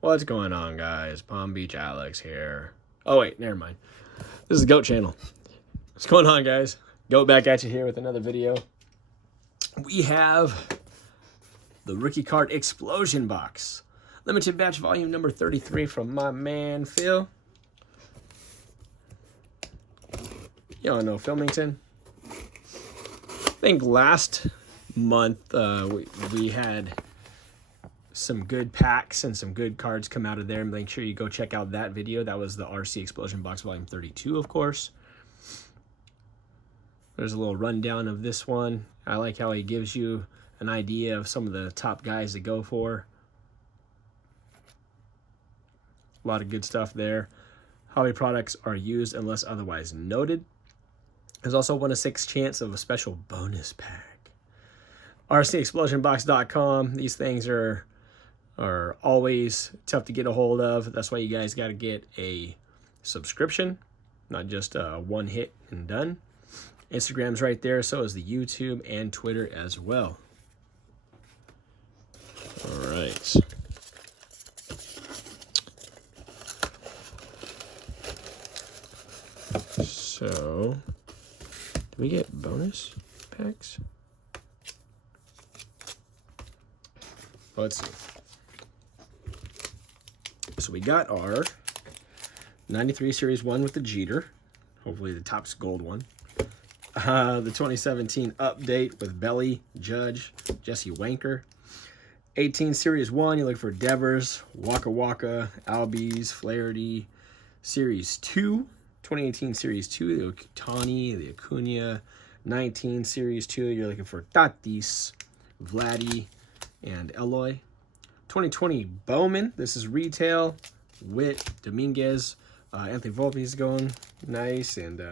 What's going on, guys? Palm Beach Alex here. Oh, wait, never mind. This is the GOAT channel. What's going on, guys? GOAT back at you here with another video. We have the Rookie Card Explosion Box. Limited batch volume number 33 from my man, Phil. Y'all know Philmington. I think last month we had some good packs and some good cards come out of there. Make sure you go check out that video. That was the RC Explosion Box volume 32, of course. There's a little rundown of this one. I like how he gives you an idea of some of the top guys to go for. A lot of good stuff there. Hobby products are used unless otherwise noted. There's also 1 in 6 chance of a special bonus pack. RCExplosionBox.com. These things are always tough to get a hold of. That's why you guys got to get a subscription, not just one hit and done. Instagram's right there, so is the YouTube and Twitter as well. All right. So, do we get bonus packs? Let's see. So we got our 93 Series 1 with the Jeter. Hopefully the Topps Gold one. The 2017 update with Belly, Judge, Jesse Wanker. 18 Series 1, you look for Devers, Waka Waka, Albies, Flaherty. Series 2, 2018 Series 2, the Ohtani, the Acuna. 19 Series 2, you're looking for Tatis, Vladdy, and Eloy. 2020 Bowman, this is retail. Witt, Dominguez, Anthony Volpe's going nice, and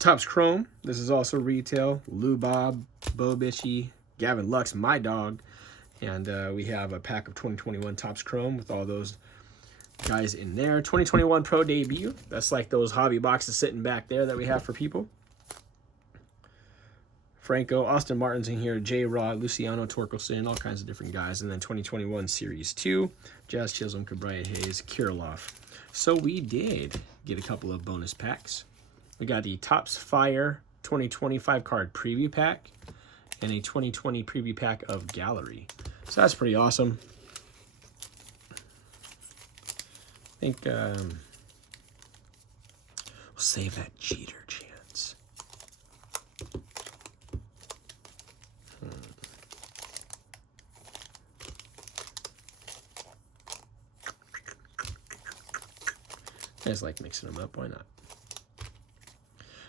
Topps Chrome, this is also retail. Lou Bob, Bo Bichette, Gavin Lux, my dog, and we have a pack of 2021 Topps Chrome with all those guys in there. 2021 Pro Debut, that's like those hobby boxes sitting back there that we have for people. Franco, Austin Martin's in here, J-Rod, Luciano Torkelson, all kinds of different guys. And then 2021 Series 2, Jazz Chisholm, Cabrera Hayes, Kirilloff. So we did get a couple of bonus packs. We got the Topps Fire 2025 card preview pack and a 2020 preview pack of Gallery. So that's pretty awesome. I think we'll save that Jeter chance. I just like mixing them up. Why not?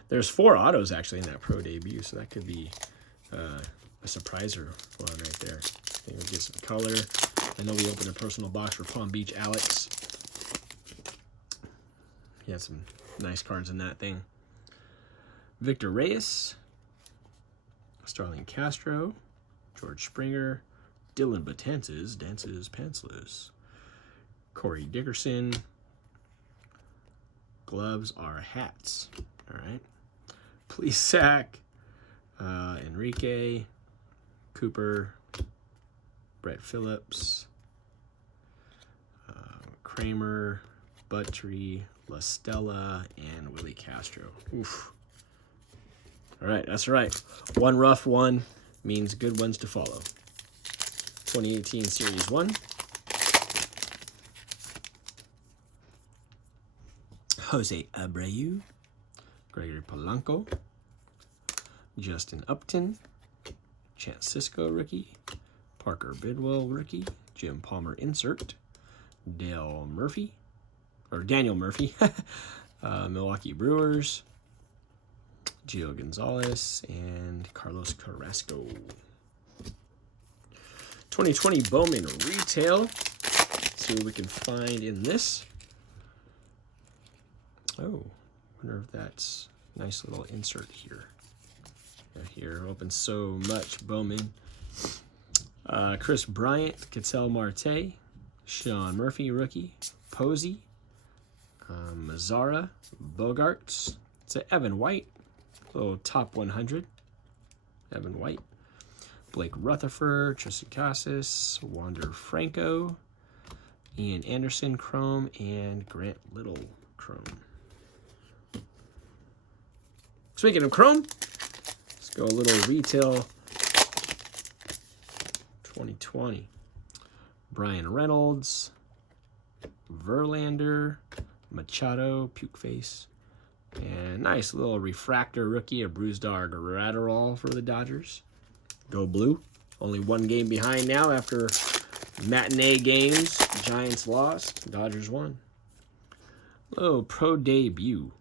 There's 4 autos actually in that Pro Debut, so that could be a surpriser one right there. I think we'll get some color. I know we opened a personal box for Palm Beach Alex. He had some nice cards in that thing. Victor Reyes, Starling Castro, George Springer, Dylan Betances, dances pantsless, Corey Dickerson. Gloves are hats. All right. Plesac, Enrique, Cooper, Brett Phillips, Kramer, Buttrey, La Stella, and Willie Castro. Oof. All right, that's right. One rough one means good ones to follow. 2018 Series 1. Jose Abreu, Gregory Polanco, Justin Upton, Chance Sisco rookie, Parker Bidwell rookie, Jim Palmer insert, Daniel Murphy, Milwaukee Brewers, Gio Gonzalez, and Carlos Carrasco. 2020 Bowman retail. Let's see what we can find in this. Oh, wonder if that's a nice little insert here. Yeah, here, open so much Bowman. Chris Bryant, Ketel Marte, Sean Murphy, rookie, Posey, Mazzara, Bogarts. It's an Evan White, little top 100. Evan White. Blake Rutherford, Tristan Casas, Wander Franco, Ian Anderson chrome, and Grant Little chrome. Speaking of chrome, let's go a little retail 2020. Brian Reynolds, Verlander, Machado, Puke Face, and nice little refractor rookie of Brusdar Graterol for the Dodgers. Go blue. Only one game behind now after matinee games. Giants lost, Dodgers won. Oh, pro debut.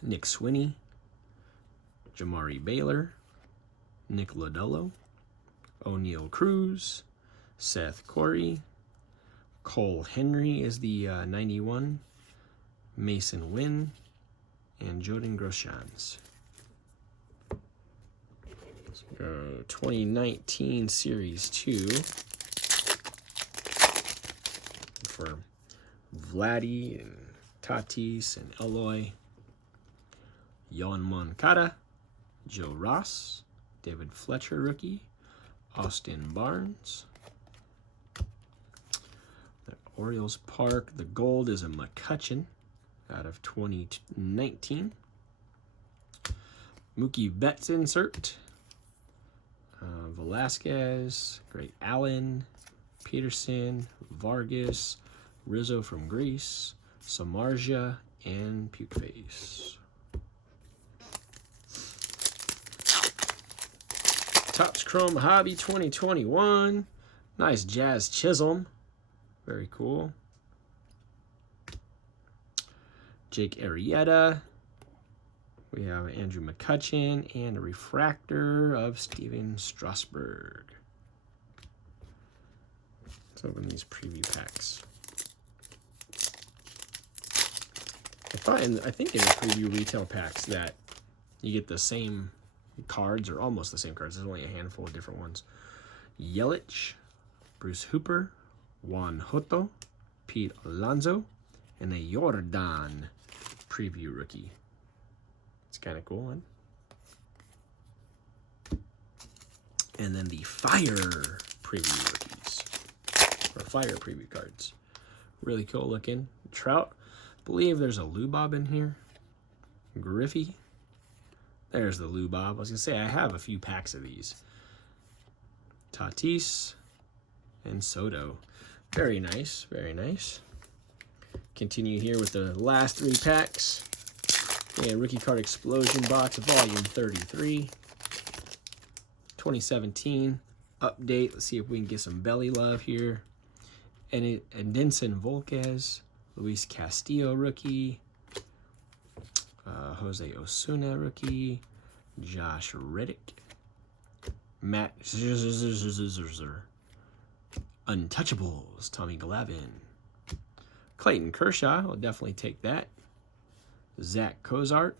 Nick Swinney, Jamari Baylor, Nick Lodolo, O'Neal Cruz, Seth Corey, Cole Henry is the 91, Mason Wynn, and Jordan Groshans. Let's go 2019 Series 2 for Vladdy and Tatis and Eloy, Yon Moncada, Joe Ross, David Fletcher rookie, Austin Barnes. The Orioles Park, the gold is a McCutchen out of 2019. Mookie Betts insert. Velasquez, Great Allen, Peterson, Vargas, Rizzo from Greece, Samardzija, and Puke Face. Topps Chrome Hobby 2021. Nice Jazz Chisholm. Very cool. Jake Arrieta. We have Andrew McCutchen and a refractor of Steven Strasburg. Let's open these preview packs. I think in the preview retail packs that you get the same cards, or almost the same cards. There's only a handful of different ones. Yelich, Bruce Hooper, Juan Hoto, Pete Alonso, and a Jordan preview rookie. It's kind of cool, huh? And then the Fire preview rookies, or Fire preview cards. Really cool looking. Trout. I believe there's a Lubob in here. Griffey. There's the Lubob. I was going to say, I have a few packs of these. Tatis and Soto. Very nice, very nice. Continue here with the last three packs. And Rookie Card Explosion Box, Volume 33. 2017 update. Let's see if we can get some belly love here. And Edinson Volquez, Luis Castillo rookie, Jose Osuna rookie, Josh Reddick, Matt Untouchables, Tommy Glavine, Clayton Kershaw, will definitely take that, Zach Cozart,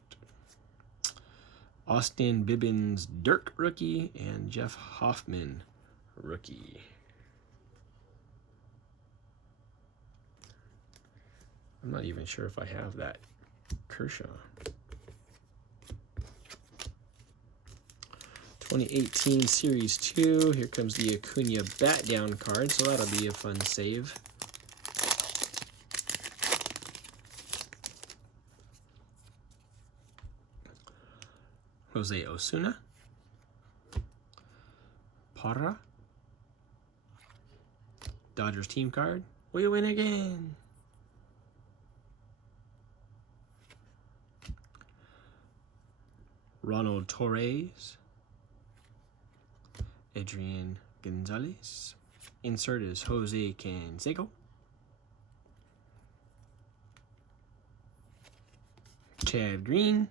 Austin Bibbins Dirk rookie, and Jeff Hoffman rookie. I'm not even sure if I have that Kershaw. 2018 Series 2. Here comes the Acuna Bat Down card, so that'll be a fun save. Jose Osuna. Parra. Dodgers team card. We win again. Ronald Torres, Adrian Gonzalez. Insert is Jose Canseco. Chad Green.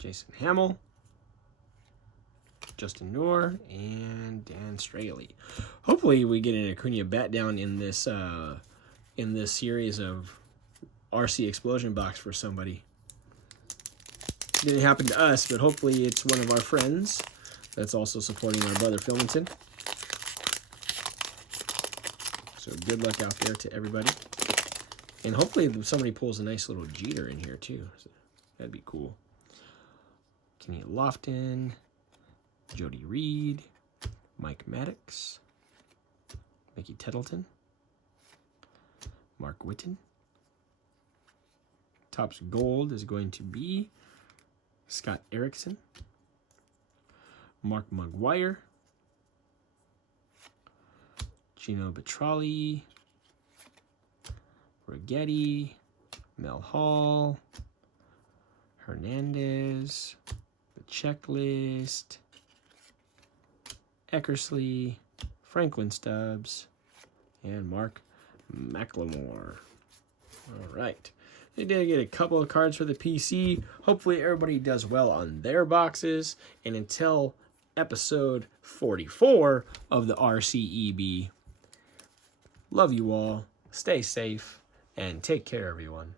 Jason Hamill. Justin Noor, and Dan Straley. Hopefully we get an Acuna bat down in this series of RC Explosion box for somebody. Didn't happen to us, but hopefully it's one of our friends that's also supporting our brother Filmington. So good luck out there to everybody. And hopefully somebody pulls a nice little Jeter in here too. So that'd be cool. Kenny Lofton, Jody Reed, Mike Maddox, Mickey Tettleton, Mark Whitten. Topps Gold is going to be Scott Erickson, Mark McGwire, Gino Petralli, Rigetti, Mel Hall, Hernandez, The Checklist, Eckersley, Franklin Stubbs, and Mark McLemore. All right. They did get a couple of cards for the PC. Hopefully everybody does well on their boxes. And until episode 44 of the RCEB, love you all, stay safe, and take care, everyone.